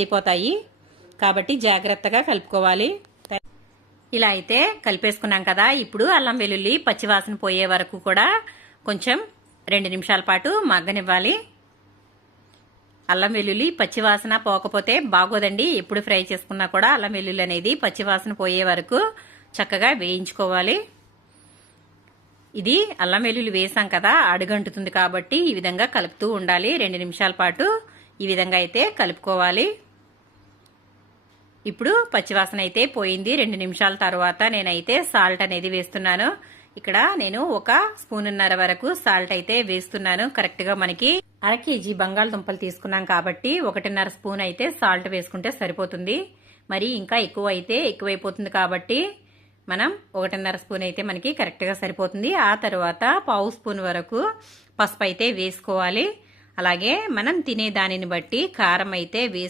అయిపోతాయి కాబట్టి జాగ్రత్తగా కలుపుకోవాలి. ఇలా అయితే కలిపేసుకున్నాం కదా. ఇప్పుడు అల్లం వెల్లుల్లి పచ్చివాసన పోయే వరకు కూడా కొంచెం 2 నిమిషాల పాటు మగ్గనివ్వాలి. అల్లం వెల్లుల్లి పచ్చివాసన పోకపోతే బాగోదండి. ఎప్పుడు ఫ్రై చేసుకున్నా కూడా అల్లం వెల్లుల్లి అనేది పచ్చివాసన పోయే వరకు చక్కగా వేయించుకోవాలి. ఇది అల్లం వెల్లుల్లి వేసాం కదా, అడుగంటుతుంది కాబట్టి ఈ విధంగా కలుపుతూ ఉండాలి. 2 నిమిషాల పాటు ఈ విధంగా అయితే కలుపుకోవాలి. ఇప్పుడు పచ్చివాసన అయితే పోయింది. 2 నిమిషాల తర్వాత నేనైతే సాల్ట్ అనేది వేస్తున్నాను. ఇక్కడ నేను 1 స్పూన్నర వరకు సాల్ట్ అయితే వేస్తున్నాను. కరెక్ట్గా మనకి 1/2 కేజీ బంగాళదుంపలు తీసుకున్నాం కాబట్టి 1.5 స్పూన్ అయితే సాల్ట్ వేసుకుంటే సరిపోతుంది. మరి ఇంకా ఎక్కువ అయితే ఎక్కువైపోతుంది కాబట్టి మనం 1.5 స్పూన్ అయితే మనకి కరెక్ట్గా సరిపోతుంది. ఆ తర్వాత 1/2 స్పూన్ వరకు పసుపు అయితే వేసుకోవాలి. అలాగే మనం తినే దానిని బట్టి కారం అయితే